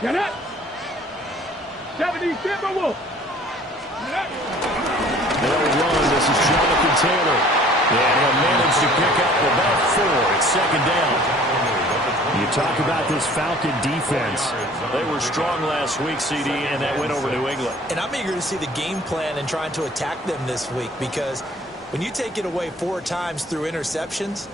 Get it? 70 Timberwolves. They'll run. This is Jonathan Taylor. And he'll manage to pick up about 4. It's second down. You talk about this Falcon defense. They were strong last week, CD, and that went over New England. And I'm eager to see the game plan and trying to attack them this week, because when you take it away 4 times through interceptions,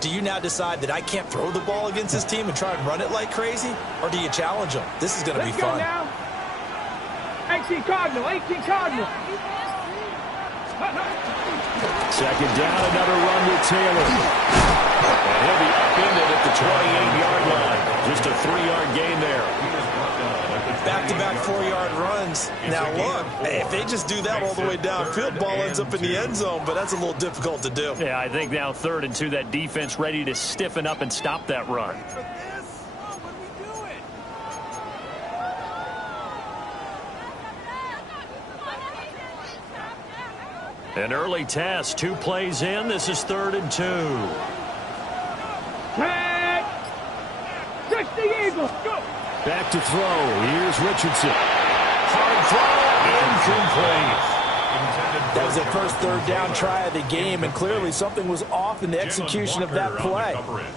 do you now decide that I can't throw the ball against this team and try and run it like crazy? Or do you challenge them? This is going to be fun. Now. 18 Cardinal, 18 Cardinal. Second down, another run with Taylor. And he'll be upended at the 28-yard line. Just a 3-yard gain there. Back-to-back 4-yard runs. Now, look, if they just do that all the way downfield, ball ends up in the end zone, but that's a little difficult to do. Yeah, I think now 3rd and 2, that defense ready to stiffen up and stop that run. An early test, 2 plays in. This is 3rd and 2. 10, 60 Eagles, go! Back to throw. Here's Richardson. Hard throw, incomplete. That was their first 3rd down try of the game, and clearly something was off in the execution of that play.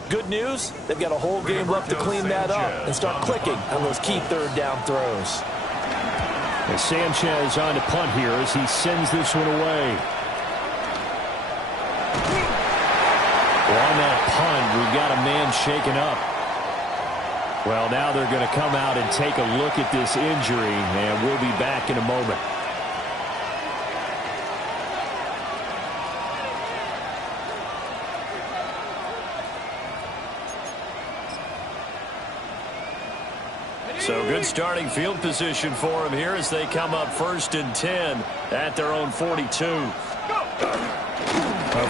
Good news, they've got a whole game left to clean that up and start clicking on those key 3rd down throws. And Sanchez on to punt here as he sends this one away. Well, on that punt, we've got a man shaken up. Well, now they're going to come out and take a look at this injury, and we'll be back in a moment. So good starting field position for them here as they come up 1st and 10 at their own 42. A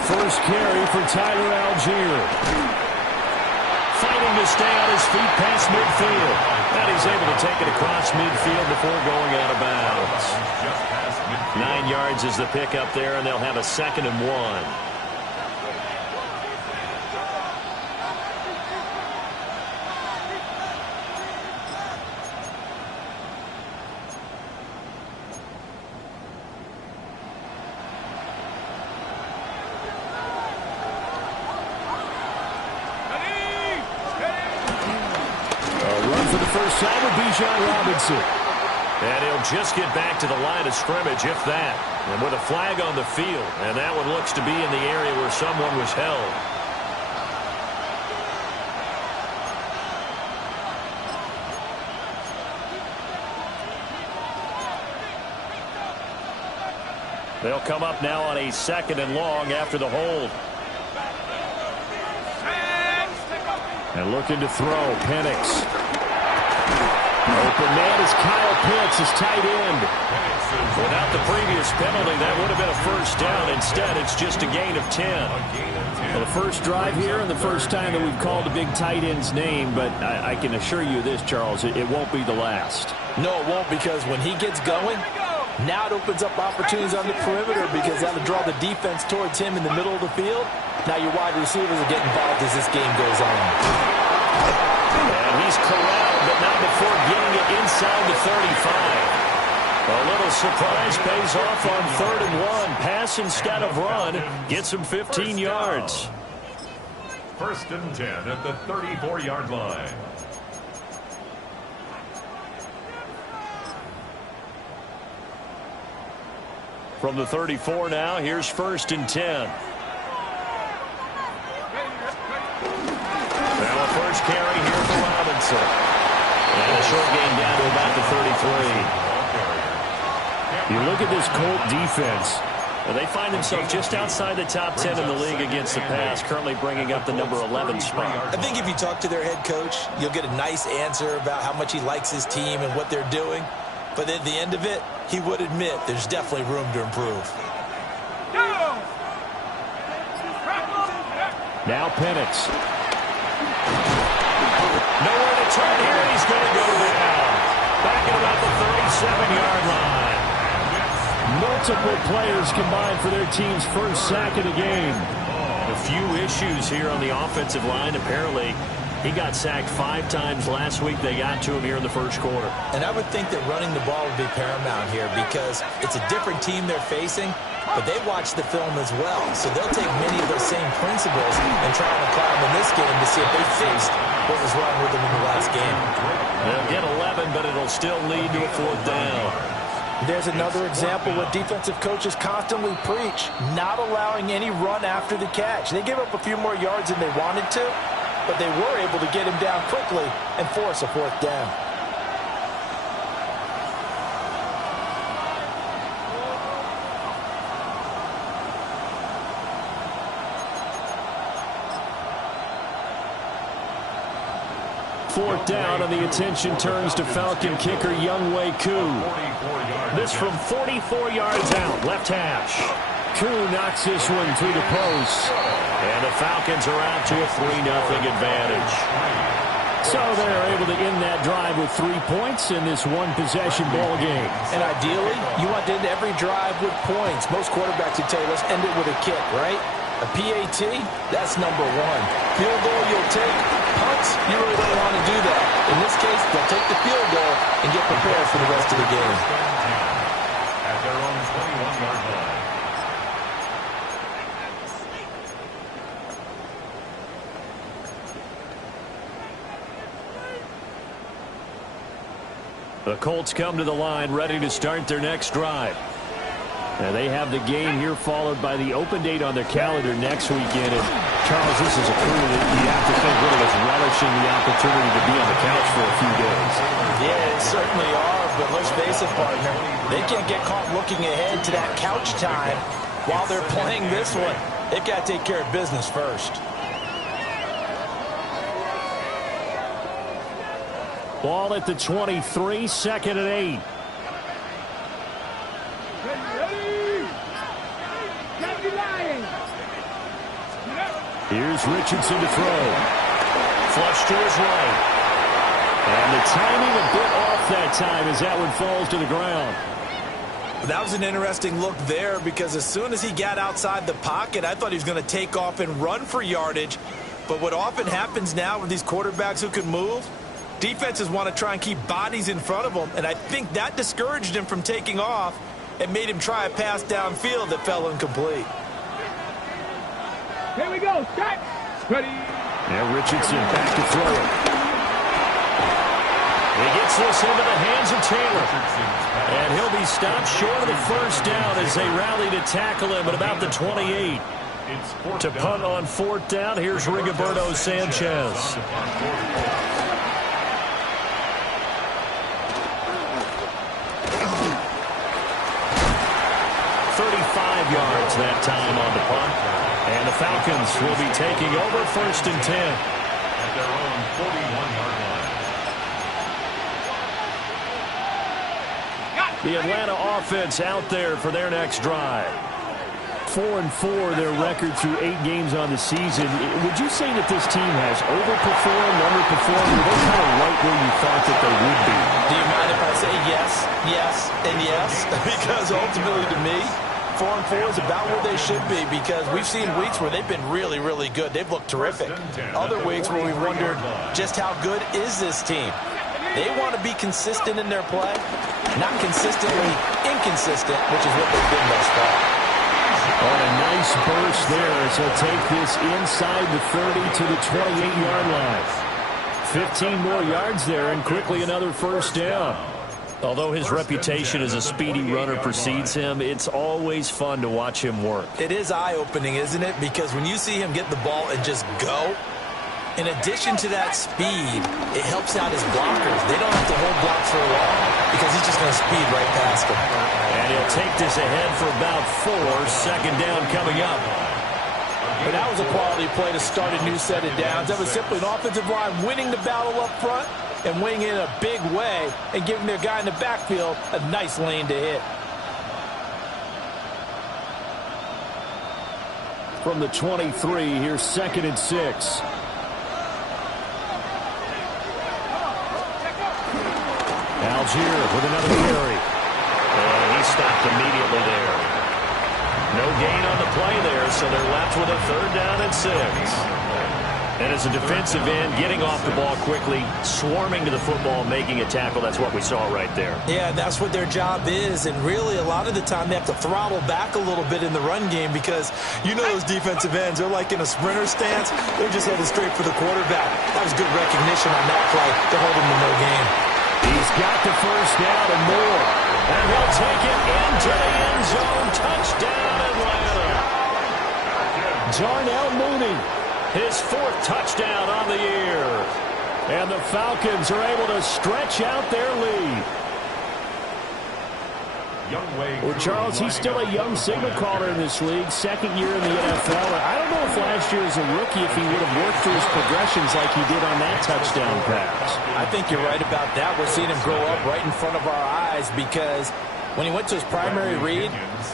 first carry for Tyler Algier. Fighting to stay on his feet past midfield. And he's able to take it across midfield before going out of bounds. 9 yards is the pickup there, and they'll have a 2nd and 1. Time with Bijan Robinson. And he'll just get back to the line of scrimmage, if that. And with a flag on the field. And that one looks to be in the area where someone was held. They'll come up now on a 2nd and long after the hold. And looking to throw, Penix. Open man is Kyle Pitts, his tight end. Without the previous penalty, that would have been a first down. Instead, it's just a gain of 10. Well, the first drive here and the first time that we've called a big tight end's name, but I can assure you this, Charles, it won't be the last. No, it won't, because when he gets going, now it opens up opportunities on the perimeter, because that'll draw the defense towards him in the middle of the field. Now your wide receivers will get involved as this game goes on. And he's corralled, but not before getting it inside the 35. A little surprise pays off on 3rd and 1. Pass instead of run. Gets him 15 yards. 1st and 10 at the 34-yard line. From the 34 now, here's 1st and 10. Now a first carry here for Robinson. And a short gain down to about the 33. You look at this Colt defense. Well, they find themselves just outside the top 10 in the league against the pass, currently bringing up the number 11 spot. I think if you talk to their head coach, you'll get a nice answer about how much he likes his team and what they're doing. But at the end of it, he would admit there's definitely room to improve. Now Penix. Nowhere to turn here, and he's going to go down. Back at about the 37-yard line. Multiple players combined for their team's first sack of the game. A few issues here on the offensive line. Apparently, He got sacked 5 times last week. They got to him here in the first quarter. And I would think that running the ball would be paramount here because it's a different team they're facing, but they watch the film as well. So they'll take many of those same principles and try and apply them in this game to see if they fixed what was wrong with them in the last game. They'll get 11, but it'll still lead to a 4th down. There's another example what defensive coaches constantly preach, not allowing any run after the catch. They gave up a few more yards than they wanted to, but they were able to get him down quickly and force a 4th down. Fourth down, and the attention turns to Falcon kicker Younghoe Koo. This from 44 yards out, left hash. Koo knocks this one through the post. And the Falcons are out to a 3-0 advantage. So they're able to end that drive with 3 points in this one-possession ball game. And ideally, you want to end every drive with points. Most quarterbacks would tell you, let's end it with a kick, right? A PAT, that's number 1. Field goal you'll take. Punts, you really don't want to do that. In this case, they'll take the field goal and get prepared for the rest of the game. At their own 21-yard line. The Colts come to the line, ready to start their next drive. And they have the game here followed by the open date on their calendar next weekend. And Charles, this is a crew that you have to think really is relishing the opportunity to be on the couch for a few days. Yeah, they certainly are, but let's face it, partner. They can't get caught looking ahead to that couch time while they're playing this one. They've got to take care of business first. Ball at the 23, 2nd and 8. Here's Richardson to throw. Flush to his right. And the timing a bit off that time as that one falls to the ground. That was an interesting look there because as soon as he got outside the pocket, I thought he was going to take off and run for yardage. But what often happens now with these quarterbacks who can move, defenses want to try and keep bodies in front of them, and I think that discouraged him from taking off and made him try a pass downfield that fell incomplete. Here we go. Start. Ready. Now Richardson back to throw it. He gets this into the hands of Taylor. And he'll be stopped short of the first down as they rally to tackle him at about the 28. To punt on 4th down, here's Rigoberto Sanchez. 35 yards that time on the punt. And the Falcons will be taking over 1st and 10. At their own 41-yard line. The Atlanta offense out there for their next drive. 4-4 their record through 8 games on the season. Would you say that this team has overperformed, underperformed, or they're kind of right where you thought that they would be? Do you mind if I say yes, yes, and yes? Because ultimately to me, 4-4 is about where they should be because we've seen weeks where they've been really, really good. They've looked terrific. Other weeks where we've wondered just how good is this team. They want to be consistent in their play, not consistently inconsistent, which is what they've been thus far. On a nice burst there as he'll take this inside the 30 to the 28-yard line. 15 more yards there and quickly another first down. Although his reputation as a speedy runner precedes him, it's always fun to watch him work. It is eye-opening, isn't it? Because when you see him get the ball and just go, in addition to that speed, it helps out his blockers. They don't have to hold blocks for long because he's just going to speed right past them. And he'll take this ahead for about 4. 2nd down coming up. But that was a quality play to start a new set of downs. That was simply an offensive line winning the battle up front and winning it in a big way and giving their guy in the backfield a nice lane to hit. From the 23, here's 2nd and 6. Algier with another carry. And he stopped immediately there. No gain on the play there, so they're left with a 3rd down and 6. And as a defensive end, getting off the ball quickly, swarming to the football, making a tackle, that's what we saw right there. Yeah, that's what their job is. And really, a lot of the time, they have to throttle back a little bit in the run game because you know those defensive ends, they're like in a sprinter stance. They're just headed straight for the quarterback. That was good recognition on that play to hold him to no gain. He's got the first down and more. And he'll take it into the end zone. Touchdown, Atlanta. Darnell Mooney, his 4th touchdown on the year. And the Falcons are able to stretch out their lead. Well, Charles, he's still a young signal caller in this league, 2nd year in the NFL. I don't know if last year as a rookie if he would have worked through his progressions like he did on that touchdown pass. I think you're right about that. We're seeing him grow up right in front of our eyes because when he went to his primary read,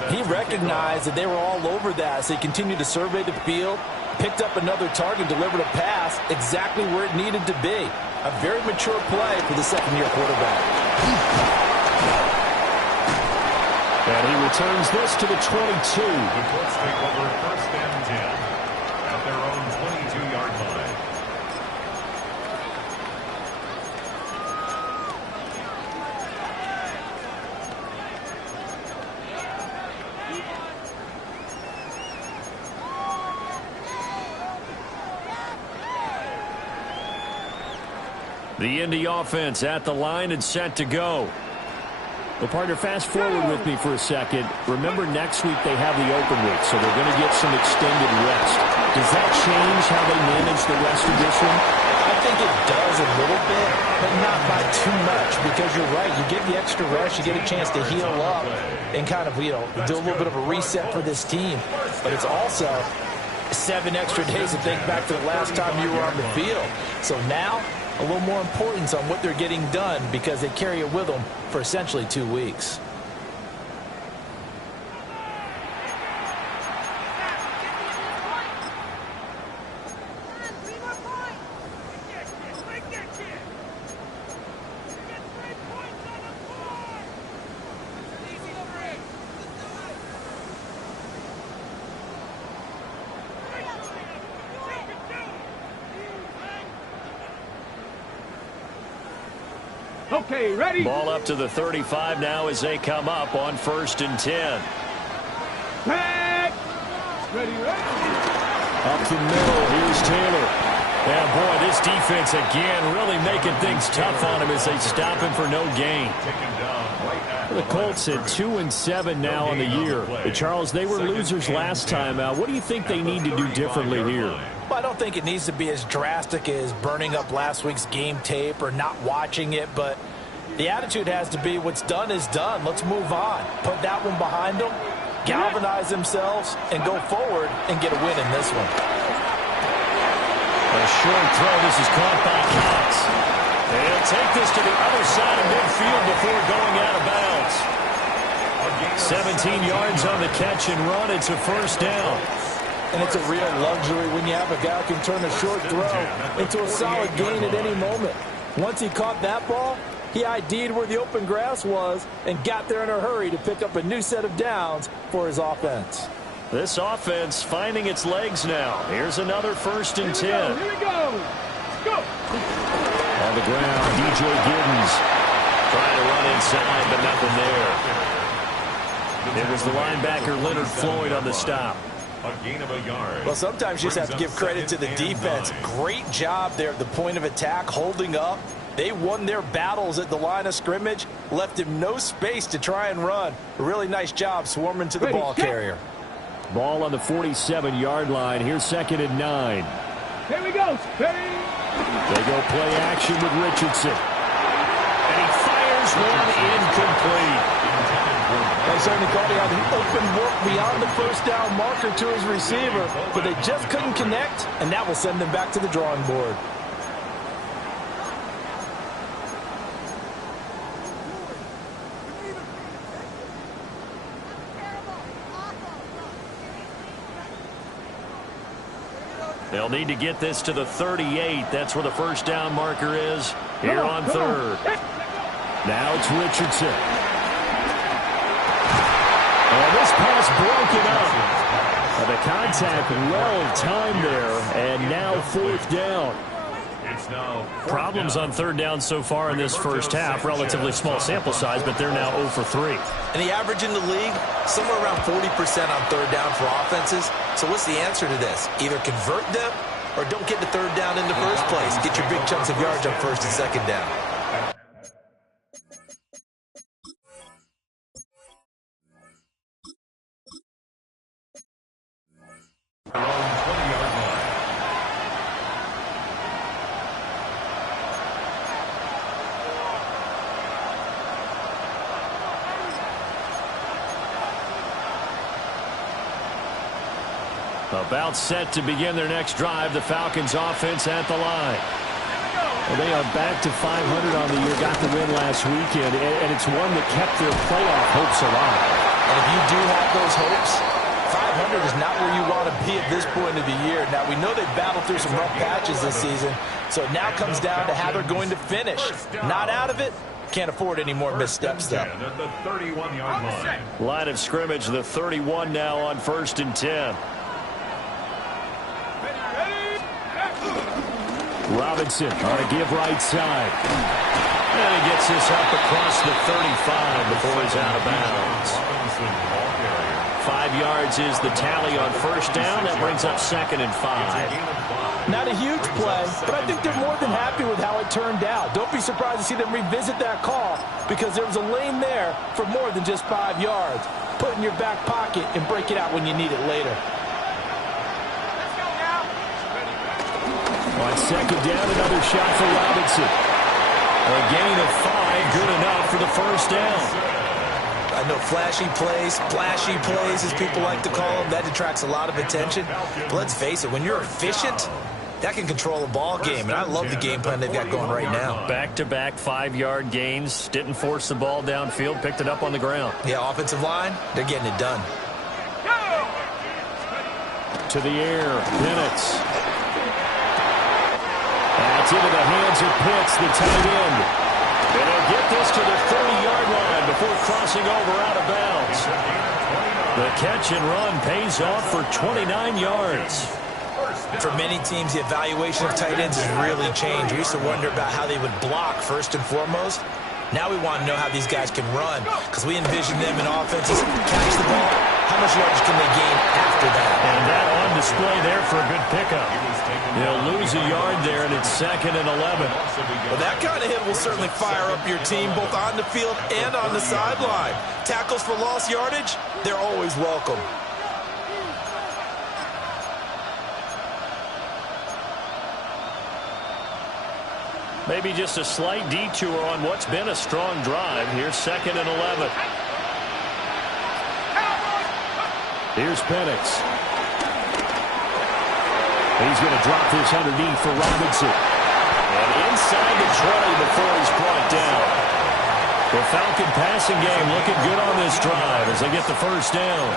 he recognized that they were all over that. So he continued to survey the field, picked up another target, delivered a pass exactly where it needed to be. A very mature play for the 2nd-year quarterback. And he returns this to the 22. The Colts take over 1st and 10 at their own 22-yard line. The Indy offense at the line and set to go. Well, partner, fast forward with me for a second. Remember, next week they have the open week, so they're going to get some extended rest. Does that change how they manage the rest of this one? I think it does a little bit, but not by too much, because you're right. You get the extra rest, you get a chance to heal up and kind of, do a little bit of a reset for this team. But it's also 7 extra days to think back to the last time you were on the field. So now, a little more importance on what they're getting done because they carry it with them for essentially 2 weeks. Okay, ready? Ball up to the 35 now as they come up on 1st and 10. Back. Ready. Up the middle, here's Taylor. And boy, this defense again really making things tough on him as they stop him for no gain. The Colts at 2-7 now on the year. But Charles, they were losers last time. What do you think they need to do differently here? Well, I don't think it needs to be as drastic as burning up last week's game tape or not watching it, but the attitude has to be what's done is done. Let's move on. Put that one behind them, galvanize themselves, and go forward and get a win in this one. A short throw. This is caught by Cox. And he'll take this to the other side of midfield before going out of bounds. 17 yards on the catch and run. It's a 1st down. And it's a real luxury when you have a guy who can turn a short throw into a solid gain at any moment. Once he caught that ball, he ID'd where the open grass was and got there in a hurry to pick up a new set of downs for his offense. This offense finding its legs now. Here's another 1st and 10. Here we go. Go. On the ground, DJ Giddens trying to run inside, but nothing there. It was the linebacker Leonard Floyd on the stop. A gain of a yard. Well, sometimes you just have to give credit to the defense. Great job there at the point of attack, holding up. They won their battles at the line of scrimmage, left him no space to try and run. A really nice job swarming to the ball carrier. Ball on the 47-yard line. Here's 2nd and 9. Here we go. Ready. They go play action with Richardson. And he fires one incomplete. They certainly thought he had an open look beyond the 1st down marker to his receiver, but they just couldn't connect, and that will send them back to the drawing board. They'll need to get this to the 38. That's where the 1st down marker is here on 3rd. Now it's Richardson. And this pass broken up. The contact well timed there, and now fourth down. Problems on third down so far in this first half. Relatively small sample size, but they're now 0 for 3. And the average in the league, somewhere around 40% on third down for offenses. So what's the answer to this? Either convert them or don't get the third down in the first place. Get your big chunks of yards on first and second down. About set to begin their next drive, the Falcons offense at the line. Well, they are back to 500 on the year, got the win last weekend, and it's one that kept their playoff hopes alive. And if you do have those hopes, 500 is not where you want to be at this point of the year. Now, we know they've battled through some rough patches this season, so it now comes down to how they're going to finish. Not out of it. Can't afford any more missteps, though. The 31-yard line. Line of scrimmage, the 31 now on 1st and 10. Robinson on a give right side. And he gets this up across the 35 before he's out of bounds. 5 yards is the tally on first down. That brings up 2nd and 5. Not a huge play, but I think they're more than happy with how it turned out. Don't be surprised to see them revisit that call because there was a lane there for more than just 5 yards. Put it in your back pocket and break it out when you need it later. On 2nd down, another shot for Robinson. A gain of 5, good enough for the first down. I know flashy plays, flashy plays, as people like to call them, that attracts a lot of attention. But let's face it, when you're efficient, that can control a ball game. And I love the game plan they've got going right now. Back-to-back 5-yard gains. Didn't force the ball downfield, picked it up on the ground. Yeah, offensive line, they're getting it done. To the air, Penix. That's into the hands of Pitts, the tight end. And they'll get this to the 30-yard line before crossing over out of bounds. The catch and run pays off for 29 yards. For many teams, the evaluation of tight ends has really changed. We used to wonder about how they would block first and foremost. Now we want to know how these guys can run because we envision them in offenses catch the ball. How much yardage can they gain after that? And that on display there for a good pickup. They'll lose a yard there, and it's 2nd and 11. Well, that kind of hit will certainly fire up your team both on the field and on the sideline. Tackles for lost yardage, they're always welcome. Maybe just a slight detour on what's been a strong drive. Here's 2nd and 11. Here's Penix. He's going to drop this underneath for Robinson. And inside the 20 before he's brought down. The Falcon passing game looking good on this drive as they get the first down.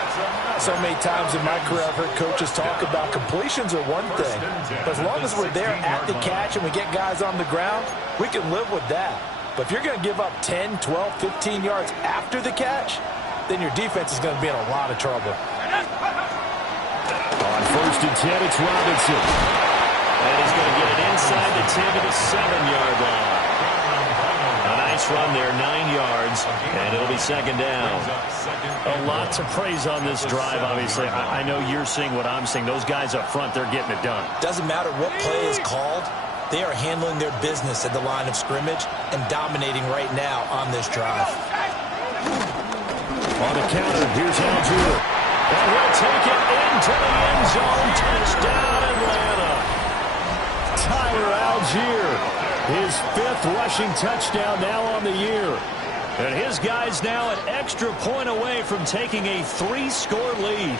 So many times in my career I've heard coaches talk about completions are one thing. But as long as we're there at the catch and we get guys on the ground, we can live with that. But if you're going to give up 10, 12, 15 yards after the catch, then your defense is going to be in a lot of trouble. On 1st and 10, it's Robinson. And he's going to get it inside the 10 to the 7-yard line. A nice run there, 9 yards, and it'll be 2nd down. A lot to praise on this drive, obviously. I know you're seeing what I'm seeing. Those guys up front, they're getting it done. Doesn't matter what play is called. They are handling their business at the line of scrimmage and dominating right now on this drive. On the counter, here's Algier. And he'll take it into the end zone. Touchdown, Atlanta. Tyler Algier, his 5th rushing touchdown now on the year. And his guys now an extra point away from taking a 3-score lead.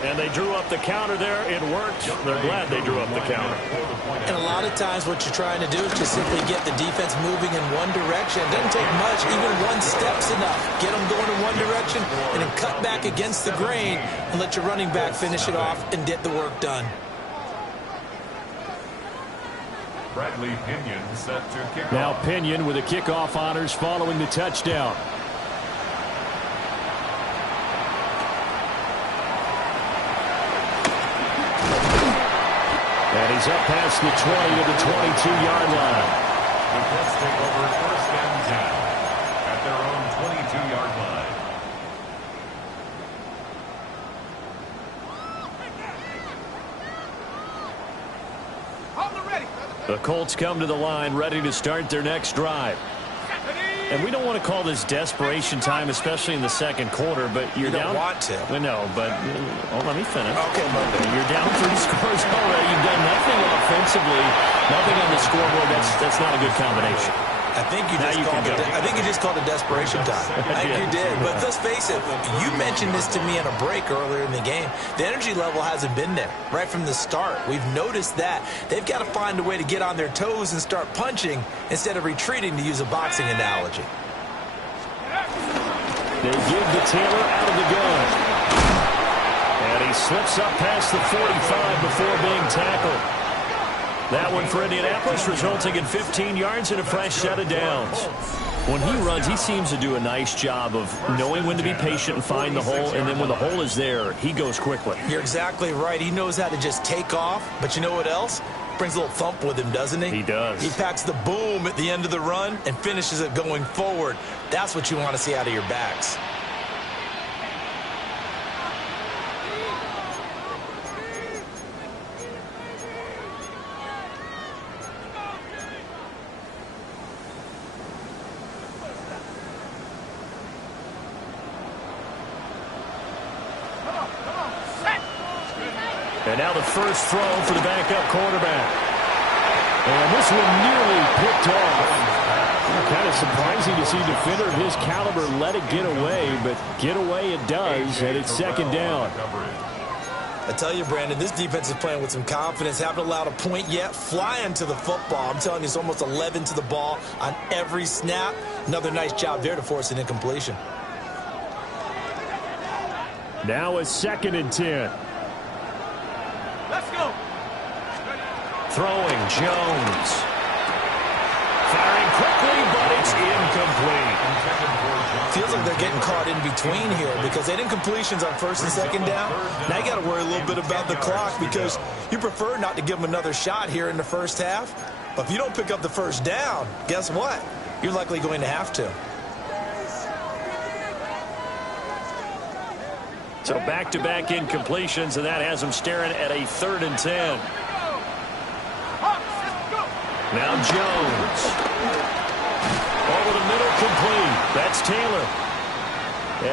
And they drew up the counter there. It worked. They're glad they drew up the counter. And a lot of times what you're trying to do is just simply get the defense moving in one direction. It doesn't take much. Even one step's enough. Get them going in one direction and then cut back against the grain and let your running back finish it off and get the work done. Bradley Pinion set to kick off. Now Pinion with the kickoff honors following the touchdown. he's up past the 20 to the 22-yard line. The Colts take over first and 10 at their own 22-yard line. The Colts come to the line ready to start their next drive. And we don't want to call this desperation time, especially in the second quarter, but you're down. You don't want to. Well, no, but let me finish. Okay, you're down 3 scores already. You've done nothing offensively, nothing on the scoreboard. That's not a good combination. I think you just called it desperation time. I think you did. But let's face it, you mentioned this to me in a break earlier in the game. The energy level hasn't been there right from the start. We've noticed that. They've got to find a way to get on their toes and start punching instead of retreating, to use a boxing analogy. They give to Taylor out of the gun. And he slips up past the 45 before being tackled. That one for Indianapolis, resulting in 15 yards and a fresh set of downs. When he runs, he seems to do a nice job of knowing when to be patient and find the hole, and then when the hole is there, he goes quickly. You're exactly right. He knows how to just take off, but you know what else? Brings a little thump with him, doesn't he? He does. He packs the boom at the end of the run and finishes it going forward. That's what you want to see out of your backs. And now the first throw for the backup quarterback. And this one nearly picked off. Kind of surprising to see a defender of his caliber let it get away, but get away it does, and it's second down. I tell you, Brandon, this defense is playing with some confidence. Haven't allowed a point yet. Flying to the football. I'm telling you, it's almost 11 to the ball on every snap. Another nice job there to force an incompletion. Now a 2nd and 10. Let's go. Throwing, Jones. Firing quickly, but it's incomplete. Feels like they're getting caught in between here because they didn't completions on 1st and 2nd down. Now you got to worry a little bit about the clock because you prefer not to give them another shot here in the first half. But if you don't pick up the first down, guess what? You're likely going to have to. So back-to-back incompletions, and that has them staring at a 3rd and 10. Now Jones. Over the middle, complete. That's Taylor.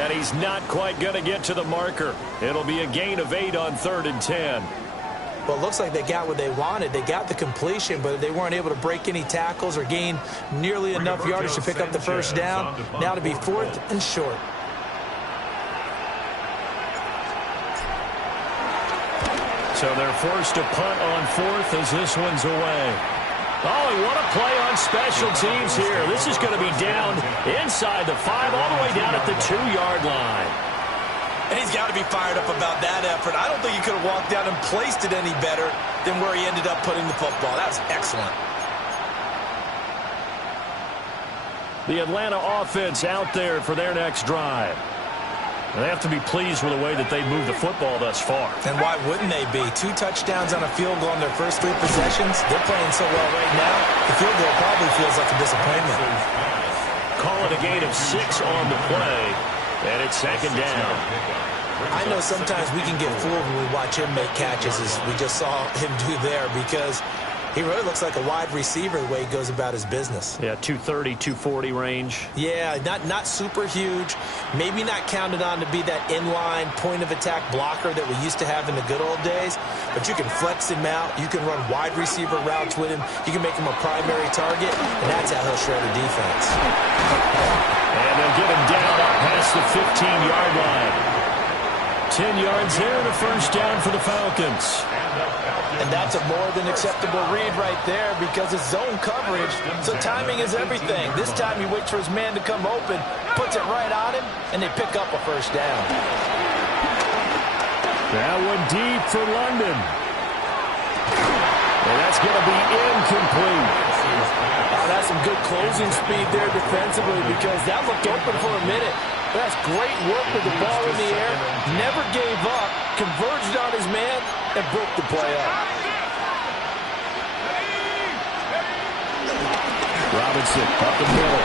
And he's not quite going to get to the marker. It'll be a gain of 8 on 3rd and 10. Well, it looks like they got what they wanted. They got the completion, but they weren't able to break any tackles or gain nearly enough yardage to pick up the first down. Now to be 4th and short. So they're forced to punt on 4th as this one's away. Oh, what a play on special teams here. This is going to be down inside the 5, all the way down at the 2-yard line. And he's got to be fired up about that effort. I don't think he could have walked down and placed it any better than where he ended up putting the football. That's excellent. The Atlanta offense out there for their next drive. They have to be pleased with the way that they moved the football thus far. And why wouldn't they be? 2 touchdowns on a field goal on their first 3 possessions. They're playing so well right now, the field goal probably feels like a disappointment. Call it a gain of 6 on the play, and it's 2nd down. I know sometimes we can get fooled when we watch him make catches, as we just saw him do there, because he really looks like a wide receiver the way he goes about his business. Yeah, 230, 240 range. Yeah, not super huge. Maybe not counted on to be that inline point-of-attack blocker that we used to have in the good old days. But you can flex him out. You can run wide receiver routes with him. You can make him a primary target, and that's how he'll shred a defense. And they'll get him down up past the 15-yard line. 10 yards there and a first down for the Falcons. And that's a more than acceptable read right there because it's zone coverage, so timing is everything. This time he waits for his man to come open, puts it right on him, and they pick up a first down. That one deep for London. And that's going to be incomplete. That's some good closing speed there defensively because that looked open for a minute. That's great work with the ball in the air. Never gave up, converged on his man, and broke the play up. Robinson up the middle.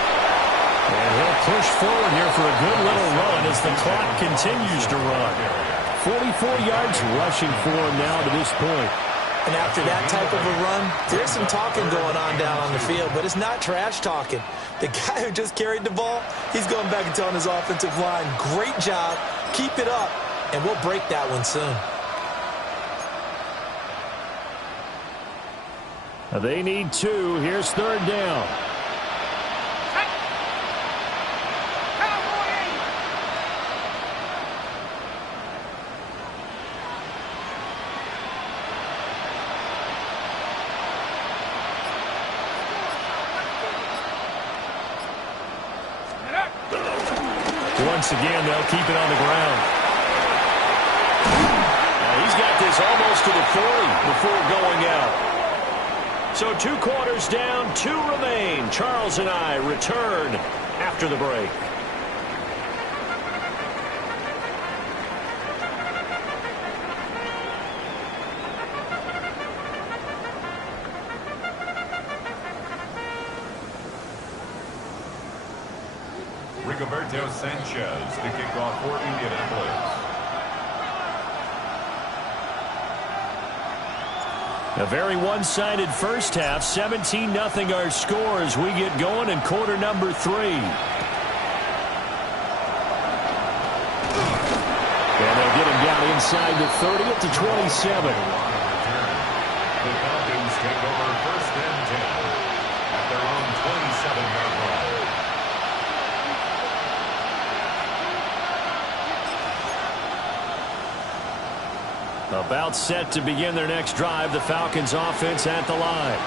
And he'll push forward here for a good little run as the clock continues to run. 44 yards rushing for him now to this point. And after that type of a run, there's some talking going on down on the field, but it's not trash talking. The guy who just carried the ball, he's going back and telling his offensive line, great job, keep it up, and we'll break that one soon. They need 2. Here's 3rd down. Once again, they'll keep it on the ground. Now he's got this almost to the 40 before going out. So 2 quarters down, 2 remain. Charles and I return after the break. Rigoberto Sanchez to kick off for Indianapolis. A very one-sided first half. 17-0 our score as we get going in quarter number 3. And they'll get him down inside the 30 at the 27. The Falcons take over 1st and 10 at their own 27-yard line. About set to begin their next drive. The Falcons offense at the line.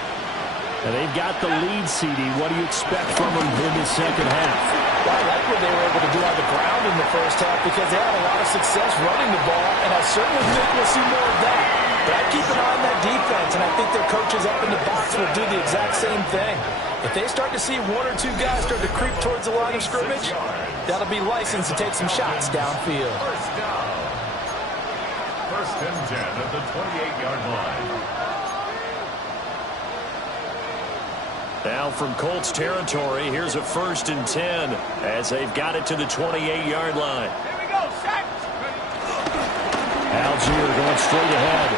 And they've got the lead, CD. What do you expect from them in the second half? Well, I like what they were able to do on the ground in the first half because they had a lot of success running the ball, and I certainly think we'll see more of that. But I keep an eye on that defense, and I think their coaches up in the box will do the exact same thing. If they start to see 1 or 2 guys start to creep towards the line of scrimmage, that'll be licensed to take some shots downfield. First down. 1st and 10 at the 28-yard line. Now from Colts territory, here's a 1st and 10 as they've got it to the 28-yard line. Here we go, set. Algier going straight ahead.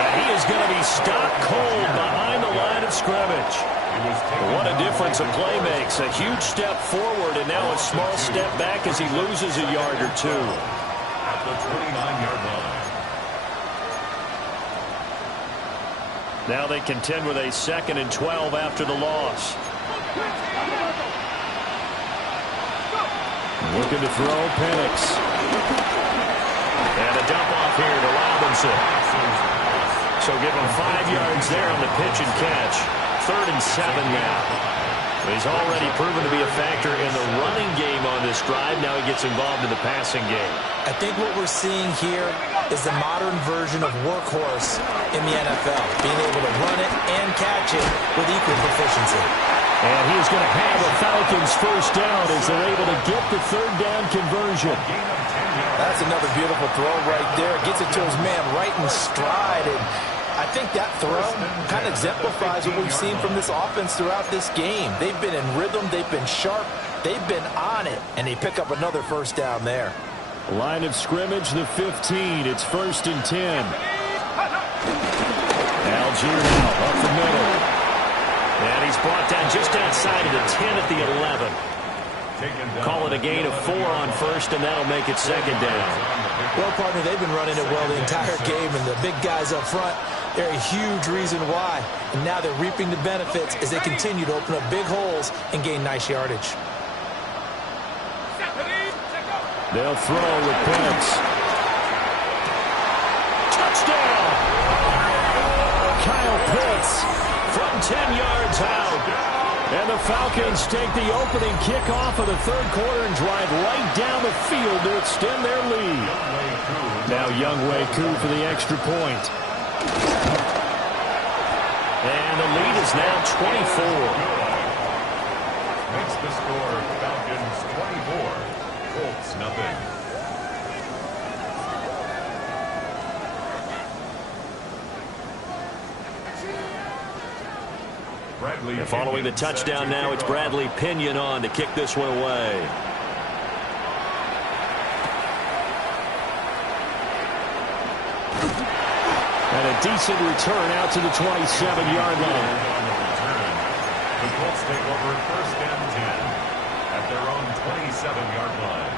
Now he is going to be stopped cold behind the line of scrimmage. What a difference a play makes. A huge step forward and now a small step back as he loses a yard or 2. At the 29-yard line. Now they contend with a 2nd and 12 after the loss. Looking to throw, Penix. And a dump off here to Robinson. So give him 5 yards there on the pitch and catch. 3rd and 7 now. He's already proven to be a factor in the running game on this drive. Now he gets involved in the passing game. I think what we're seeing here is the modern version of workhorse in the NFL, being able to run it and catch it with equal proficiency. And he's going to have a Falcons first down as they're able to get the 3rd down conversion. That's another beautiful throw right there. Gets it to his man right in stride. And I think that throw kind of exemplifies what we've seen from this offense throughout this game. They've been in rhythm. They've been sharp. They've been on it. And they pick up another first down there. Line of scrimmage, the 15. It's 1st and 10. Algier now up the middle. And he's brought down just outside of the 10 at the 11. Call it a gain of 4 on 1st, and that'll make it 2nd down. Well, partner, they've been running it well the entire game, and the big guys up front, they're a huge reason why. And now they're reaping the benefits as they continue to open up big holes and gain nice yardage. They'll throw with Penix. Touchdown! Kyle Pitts from 10 yards out. And the Falcons take the opening kickoff of the 3rd quarter and drive right down the field to extend their lead. Now Younghoe Koo for the extra point. And the lead is now 24. Makes the score Falcons 24. Colts nothing. And following the touchdown now, it's Bradley Pinion on to kick this one away. And a decent return out to the 27-yard line. The Colts take over first and 10 at their own 27-yard line.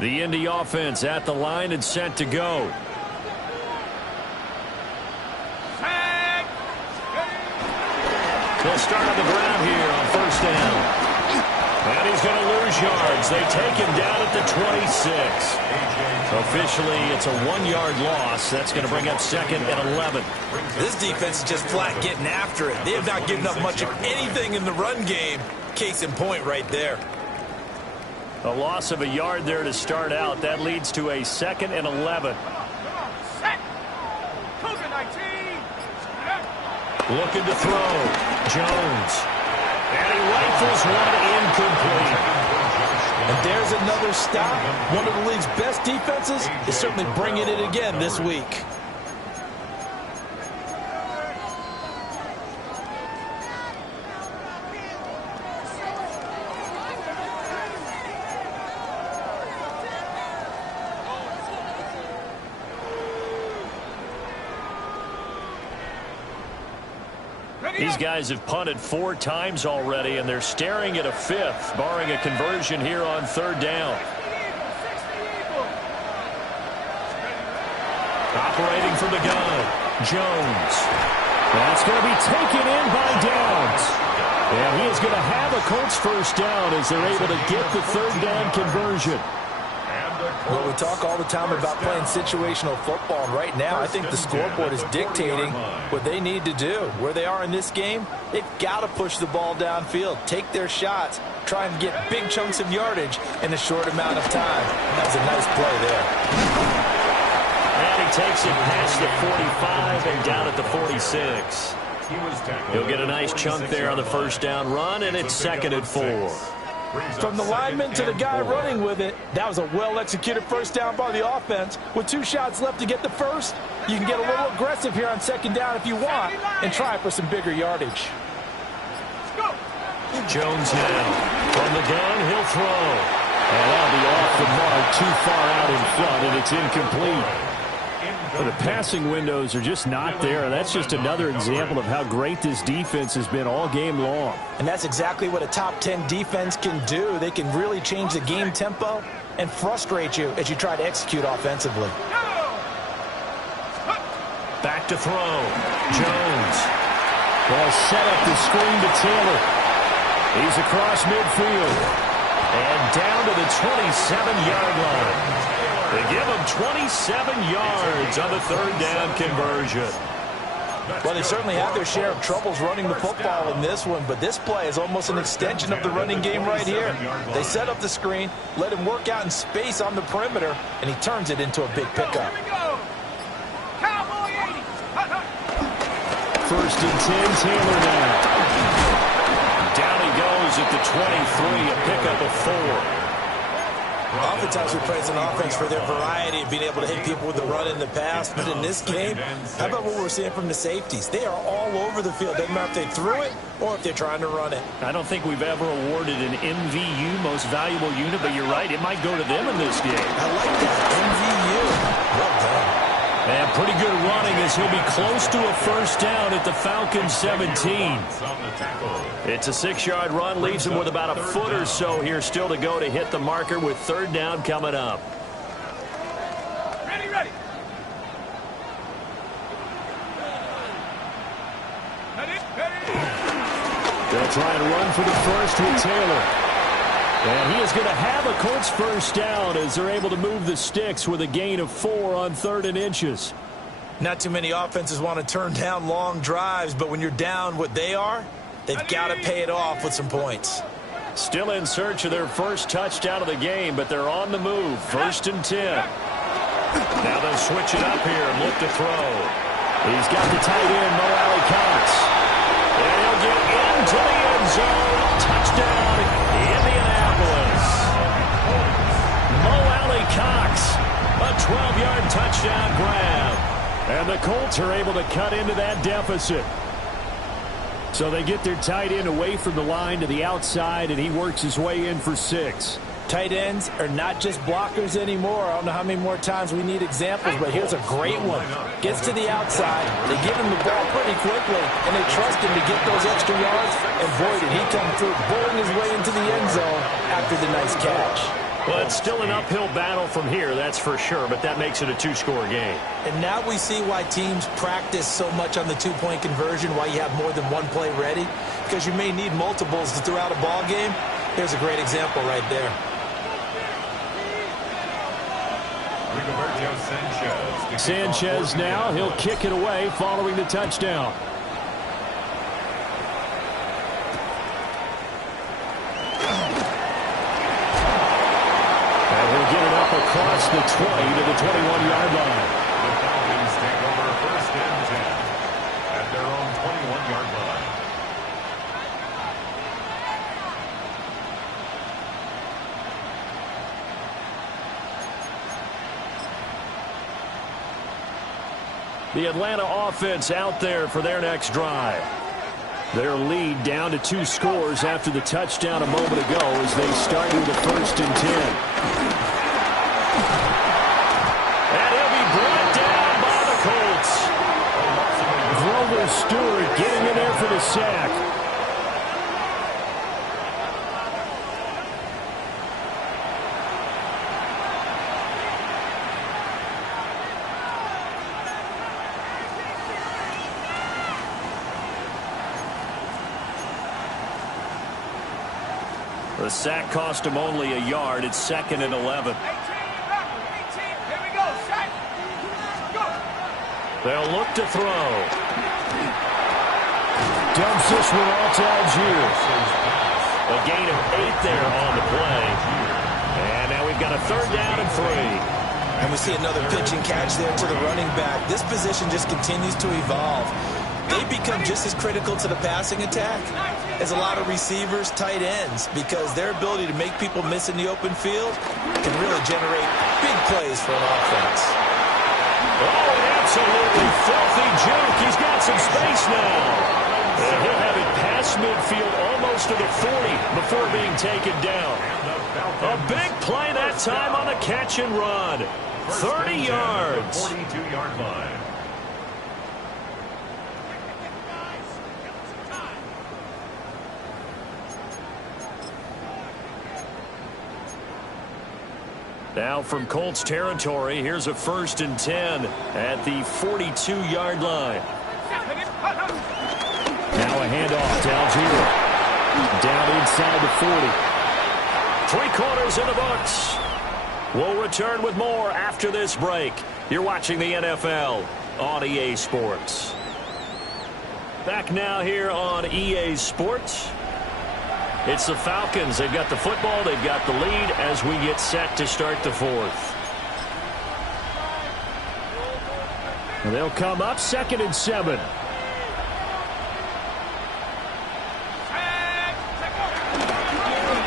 The Indy offense at the line and set to go. They'll start on the ground here on first down. And he's going to lose yards. They take him down at the 26. Officially, it's a 1-yard loss. That's going to bring up second and 11. This defense is just flat getting after it. They have not given up much of anything in the run game. Case in point right there. A loss of a yard there to start out. That leads to a second and 11. Looking to throw. Jones. And he rifles one incomplete. And there's another stop. One of the league's best defenses is certainly bringing it again this week. These guys have punted 4 times already, and they're staring at a 5th, barring a conversion here on third down. Operating from the gun, Jones. That's going to be taken in by Downs. And he is going to have a Colts first down as they're able to get the third down conversion. Well, we talk all the time about playing situational football, and right now I think the scoreboard is dictating what they need to do. Where they are in this game, they've got to push the ball downfield, take their shots, try and get big chunks of yardage in a short amount of time. That was a nice play there. And he takes it past the 45 and down at the 46. He'll get a nice chunk there on the first down run, and it's second and 4. From the lineman to the guy running with it, that was a well-executed first down by the offense. With 2 shots left to get the first, you can get a little aggressive here on second down if you want and try for some bigger yardage. Jones now. From the gun, he'll throw. And that'll be off the mark, too far out in front, and it's incomplete. Well, the passing windows are just not there. That's just another example of how great this defense has been all game long. And that's exactly what a top 10 defense can do. They can really change the game tempo and frustrate you as you try to execute offensively. Back to throw. Jones. Ball set up the screen to Taylor. He's across midfield. And down to the 27-yard line. They give him 27 yards on the third down conversion. Well, they certainly have their share of troubles running the football in this one, but this play is almost an extension of the running game right here. They set up the screen, let him work out in space on the perimeter, and he turns it into a big pickup. First and 10, Taylor now. Down he goes at the 23, a pickup of 4. Oftentimes we praise an offense for their variety of being able to hit people with the run in the past, but in this game, how about what we're seeing from the safeties? They are all over the field. Doesn't matter if they threw it or if they're trying to run it. I don't think we've ever awarded an MVU, most valuable unit, but you're right, it might go to them in this game. I like that, MVU. Well done. And pretty good running as he'll be close to a first down at the Falcons 17. It's a 6-yard run, leaves him with about a foot or so here still to go to hit the marker with third down coming up. Ready. They'll try and run for the first with Taylor. And he is going to have a Colts first down as they're able to move the sticks with a gain of 4 on 3rd and inches. Not too many offenses want to turn down long drives, but when you're down what they are, they've got to pay it off with some points. Still in search of their first touchdown of the game, but they're on the move. 1st and 10. Now they'll switch it up here and look to throw. He's got the tight end, Mo Alley Cox. And he'll get into the end zone. touchdown, Indianapolis. Mo Alley-Cox, a 12-yard touchdown grab. And the Colts are able to cut into that deficit. So they get their tight end away from the line to the outside, and he works his way in for 6. Tight ends are not just blockers anymore. I don't know how many more times we need examples, but here's a great one. Gets to the outside, they give him the ball pretty quickly, and they trust him to get those extra yards, and boy, did he come through, bowling his way into the end zone after the nice catch. Well, it's still an uphill battle from here, that's for sure, but that makes it a 2-score game. And now we see why teams practice so much on the 2-point conversion, why you have more than one play ready, because you may need multiples throughout a ball game. Here's a great example right there. Sanchez now, he'll kick it away following the touchdown. And he'll get it up across the 20 to the 21-yard line. The Falcons take over 1st and 10 at their own 21-yard line. The Atlanta offense out there for their next drive. Their lead down to 2 scores after the touchdown a moment ago as they start with a 1st and 10. And he'll be brought down by the Colts. Grover Stewart getting in there for the sack. The sack cost him only a yard. It's 2nd and 11. 18, here we go, sack. Go. They'll look to throw. Dumps this one off to Algier. A gain of 8 there on the play. And now we've got a 3rd down and 3. And we see another pitch and catch there to the running back. This position just continues to evolve. They become just as critical to the passing attack as a lot of receivers, tight ends, because their ability to make people miss in the open field can really generate big plays for an offense. Oh, an absolutely filthy juke. He's got some space now. And he'll have it past midfield almost to the 40 before being taken down. A big play that time on a catch and run. 30 yards. 42-yard line. Now from Colts territory, here's a 1st and 10 at the 42-yard line. Now a handoff to Algier. Down inside the 40. 3 quarters in the books. We'll return with more after this break. You're watching the NFL on EA Sports. Back now here on EA Sports. It's the Falcons. They've got the football. They've got the lead as we get set to start the 4th. And they'll come up 2nd and 7.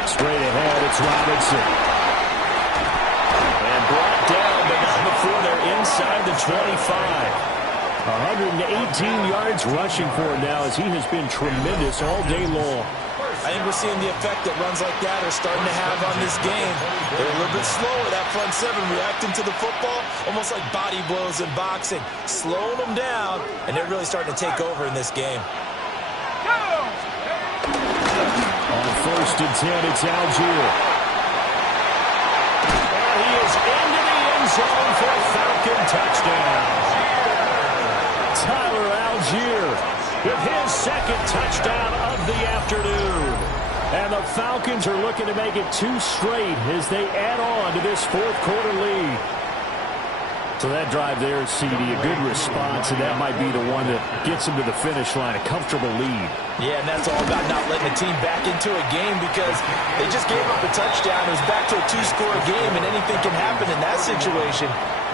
Straight ahead, it's Robinson. And brought down, but not before they're inside the 25. 118 yards rushing for him now as he has been tremendous all day long. I think we're seeing the effect that runs like that are starting to have on this game. They're a little bit slower, that front 7, reacting to the football, almost like body blows in boxing, slowing them down, and they're really starting to take over in this game. On 1st and 10, it's Algier. And he is into the end zone for a Falcon touchdown. Tyler Algier with his 2nd touchdown of the afternoon. And the Falcons are looking to make it 2 straight as they add on to this 4th quarter lead. So that drive there, CD, a good response, and that might be the one that gets them to the finish line, a comfortable lead. Yeah, and that's all about not letting the team back into a game because they just gave up a touchdown. It was back to a 2-score game, and anything can happen in that situation.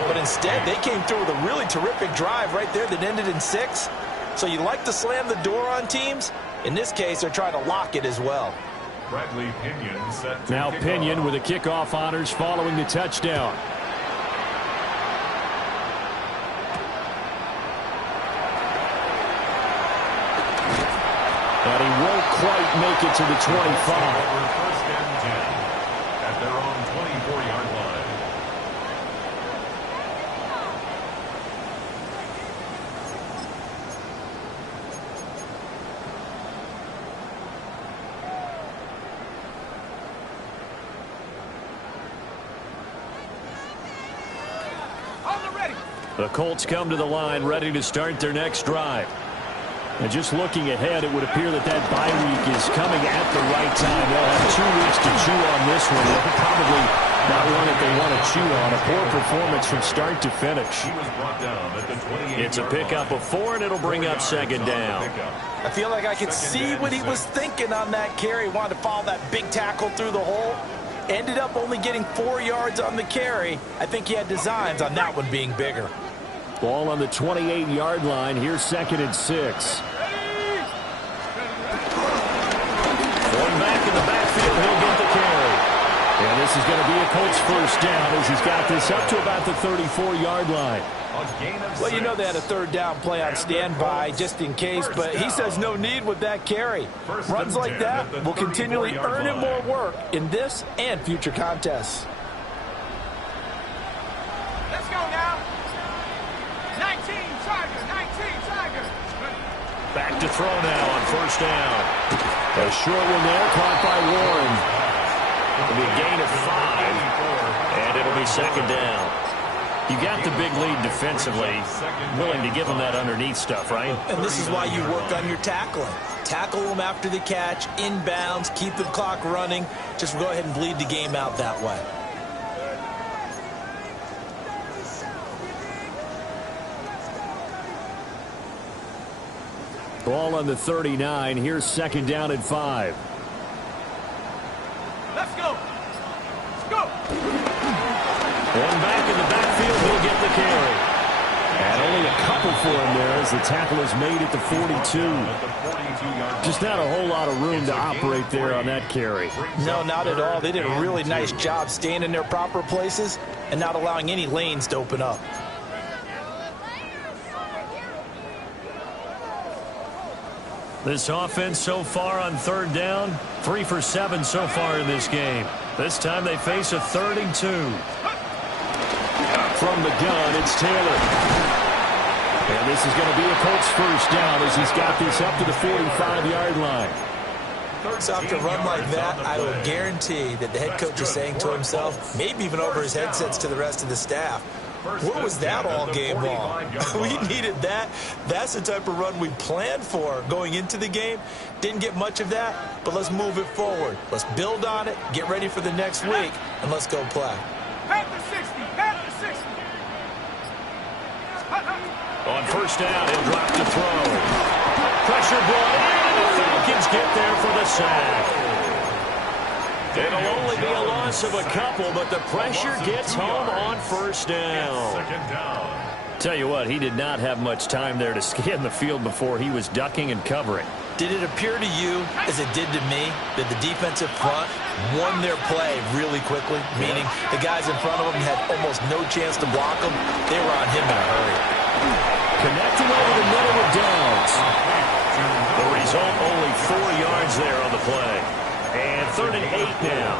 But instead, they came through with a really terrific drive right there that ended in 6. So you like to slam the door on teams. In this case, they're trying to lock it as well. Now Pinion with the kickoff honors following the touchdown. And he won't quite make it to the 25. First and 10 at their own 24-yard line. The Colts come to the line ready to start their next drive. And just looking ahead, it would appear that bye week is coming at the right time. They'll have 2 weeks to chew on this one. They're probably not one that they want to chew on. A poor performance from start to finish. It's a pickup of 4, and it'll bring up second down. I feel like I could see what he was thinking on that carry. He wanted to follow that big tackle through the hole. Ended up only getting 4 yards on the carry. I think he had designs on that one being bigger. Ball on the 28-yard line. Here's second and 6. Going back in the backfield, he'll get the carry. And this is going to be a Colts first down as he's got this up to about the 34-yard line. Well, you know they had a third down play on standby just in case, but he says no need with that carry. Runs like that will continually earn him more work in this and future contests. Let's go now. 19 Tiger. Back to throw now on first down. A short one there, caught by Warren. It'll be a gain of 5, and it'll be second down. You got the big lead defensively, willing to give them that underneath stuff, right? And this is why you work on your tackling. Tackle them after the catch, inbounds, keep the clock running. Just go ahead and bleed the game out that way. Ball on the 39. Here's second down at 5. Let's go. One back in the backfield, he'll get the carry. And only a couple for him there as the tackle is made at the 42. Just not a whole lot of room to operate there on that carry. No, not at all. They did a really nice job staying in their proper places and not allowing any lanes to open up. This offense so far on third down, 3 for 7 so far in this game. This time they face a 3rd and 2. From the gun, it's Taylor. And this is going to be a Colts first down as he's got this up to the 45-yard line. So after a run like that, I will guarantee that the head coach is saying to himself, maybe even over his headsets to the rest of the staff, where was that all game long? We needed that. That's the type of run we planned for going into the game. Didn't get much of that, but let's move it forward. Let's build on it, get ready for the next week, and let's go play. Back to 60. On first down, he'll drop to throw. Pressure brought in, and the Falcons get there for the sack. It'll only be a loss of a couple, but the pressure gets home on first down. Tell you what, he did not have much time there to scan the field before he was ducking and covering. Did it appear to you, as it did to me, that the defensive front won their play really quickly? Meaning the guys in front of them had almost no chance to block them. They were on him in a hurry. Connecting over the middle of downs. The result, only 4 yards there on the play. And 3rd and 8 now.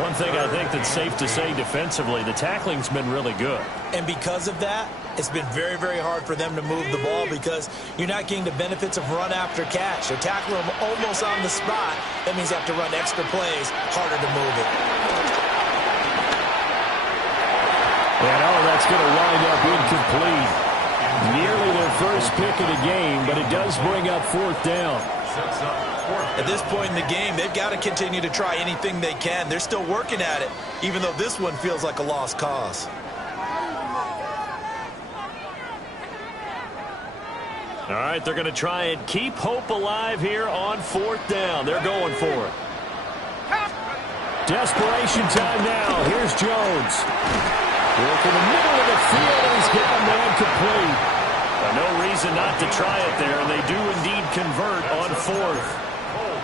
One thing I think that's safe to say defensively, the tackling's been really good. And because of that, it's been very, very hard for them to move the ball because you're not getting the benefits of run after catch. They're tackling them almost on the spot. That means you have to run extra plays, harder to move it. And that's going to wind up incomplete. Nearly their first pick of the game, but it does bring up 4th down. At this point in the game, they've got to continue to try anything they can. They're still working at it, even though this one feels like a lost cause. All right, they're going to try and keep hope alive here on 4th down. They're going for it. Desperation time now. Here's Jones. Work in the middle of the field, and he's got a man complete. No reason not to try it there, and they do indeed convert on 4th.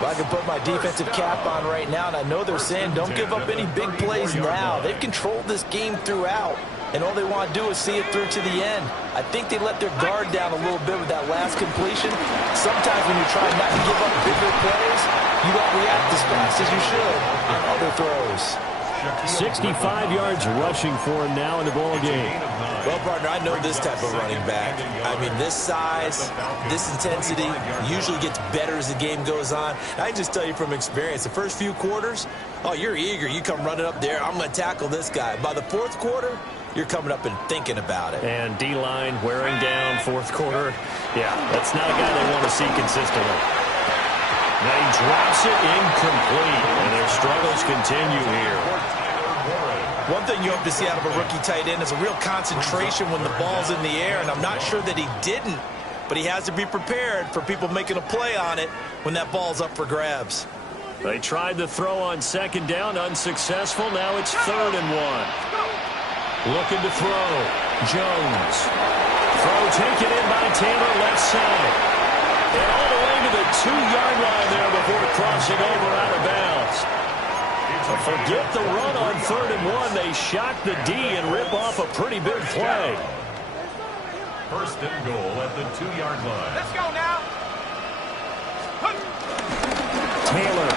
Well, I can put my defensive cap on right now, and I know they're saying don't give up any big plays now. They've controlled this game throughout, and all they want to do is see it through to the end. I think they let their guard down a little bit with that last completion. Sometimes when you're trying not to give up bigger plays, you don't react as fast as you should on other throws. 65 yards rushing for him now in the ball game. Well, partner, I know this type of running back. I mean, this size, this intensity usually gets better as the game goes on. I can just tell you from experience, the first few quarters, oh, you're eager. You come running up there. I'm going to tackle this guy. By the fourth quarter, you're coming up and thinking about it. And D-line wearing down fourth quarter. Yeah, that's not a guy they want to see consistently. Now he drops it incomplete, and their struggles continue here. One thing you hope to see out of a rookie tight end is a real concentration when the ball's in the air, and I'm not sure that he didn't, but he has to be prepared for people making a play on it when that ball's up for grabs. They tried the throw on second down, unsuccessful. Now it's 3rd and 1. Looking to throw. Jones. Throw taken in by Taylor, left side. And all the way to the 2-yard line there before crossing over out of bounds. Forget the run on 3rd and 1. They shock the D and rip off a pretty big play. 1st and goal at the 2-yard line. Let's go now. Taylor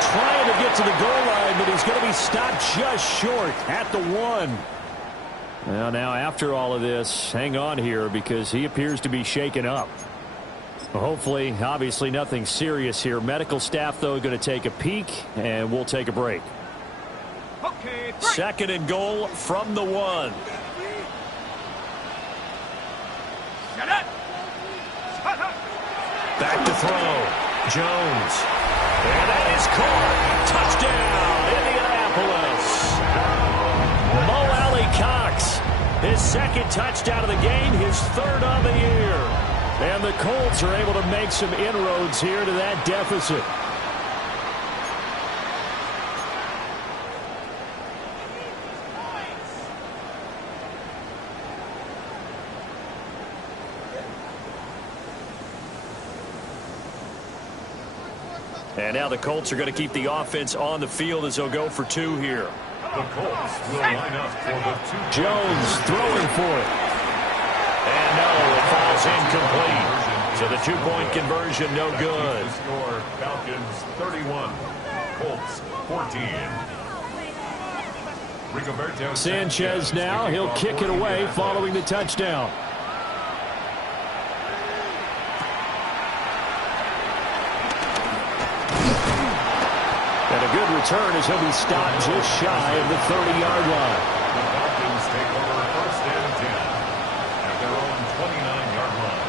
trying to get to the goal line, but he's going to be stopped just short at the 1. Well, now after all of this, hang on here because he appears to be shaken up. Hopefully, obviously nothing serious here. Medical staff, though, going to take a peek, and we'll take a break. Okay, 2nd and goal from the 1. Back to throw. Jones. And that is caught. Touchdown, Indianapolis. Mo Alley Cox. His 2nd touchdown of the game, his 3rd on the year. And the Colts are able to make some inroads here to that deficit. And now the Colts are going to keep the offense on the field as they'll go for 2 here. The Colts will line up for the 2. Jones throwing for it. And no, it falls incomplete. So the 2-point conversion, no good. The score, Falcons 31, Colts 14. Rigoberto Sanchez now, he'll kick it away following the touchdown. And a good return as he'll be stopped just shy of the 30-yard line. The Falcons take over 1st and 10 at their own 29-yard line.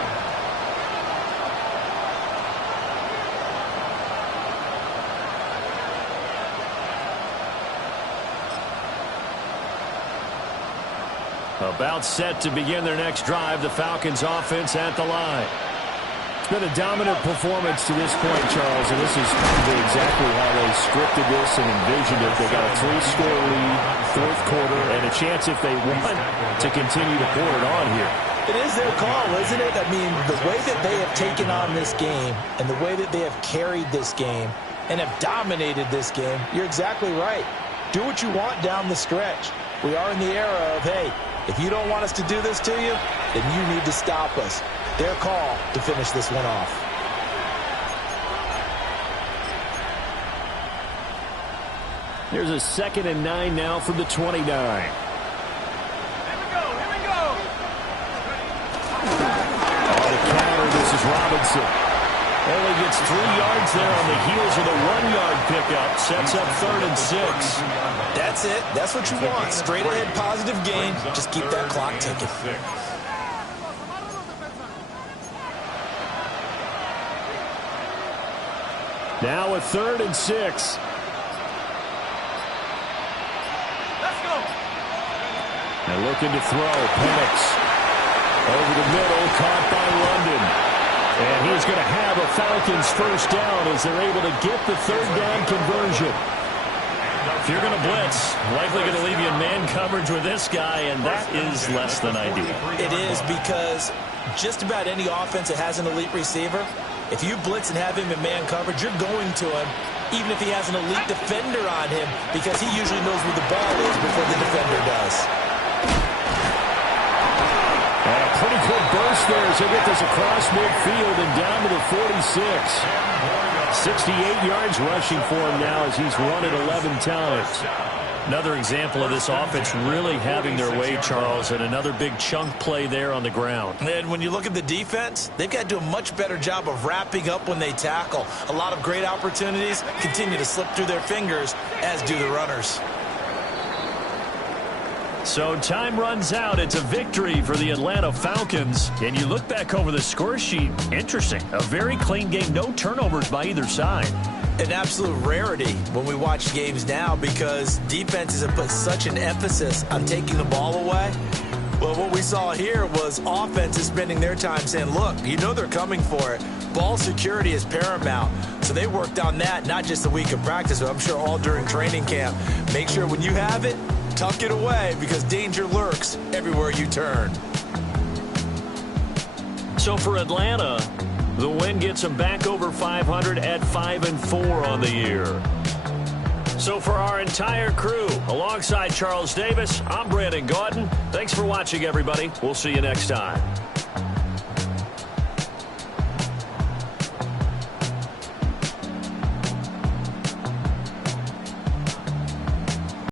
About set to begin their next drive, the Falcons offense at the line. It's been a dominant performance to this point, Charles, and this is probably exactly how they scripted this and envisioned it. They got a 3-score lead, 4th quarter, and a chance if they want to continue to pour it on here. It is their call, isn't it? I mean, the way that they have taken on this game and the way that they have carried this game and have dominated this game, you're exactly right. Do what you want down the stretch. We are in the era of, hey, if you don't want us to do this to you, then you need to stop us. Their call to finish this one off. Here's a 2nd and 9 now from the 29. Here we go. On the counter, this is Robinson. Only gets 3 yards there on the heels of the 1-yard pickup. Sets up 3rd and 6. That's it. That's what you want. Straight ahead positive gain. Just keep that clock ticking. Now a 3rd and 6. Let's go. And looking to throw. Penix over the middle, caught by London. And he's going to have a Falcons 1st down as they're able to get the 3rd down conversion. If you're going to blitz, likely going to leave you in man coverage with this guy, and that is less than ideal. It is, because just about any offense that has an elite receiver, If you blitz and have him in man coverage, you're going to him, even if he has an elite defender on him, because he usually knows where the ball is before the defender does. And a pretty good burst there as they get this across midfield and down to the 46. 68 yards rushing for him now as he's run it 11 times. Another example of this offense really having their way, Charles, and another big chunk play there on the ground. And when you look at the defense, they've got to do a much better job of wrapping up when they tackle. A lot of great opportunities continue to slip through their fingers, as do the runners. So time runs out. It's a victory for the Atlanta Falcons. And you look back over the score sheet, interesting. A very clean game, no turnovers by either side. An absolute rarity when we watch games now because defenses have put such an emphasis on taking the ball away. Well, what we saw here was offenses spending their time saying, look, you know they're coming for it. Ball security is paramount. So they worked on that, not just a week of practice, but I'm sure all during training camp. Make sure when you have it, tuck it away because danger lurks everywhere you turn. So for Atlanta, the win gets them back over 500 at 5-4 on the year. So for our entire crew, alongside Charles Davis, I'm Brandon Gaudin. Thanks for watching, everybody. We'll see you next time.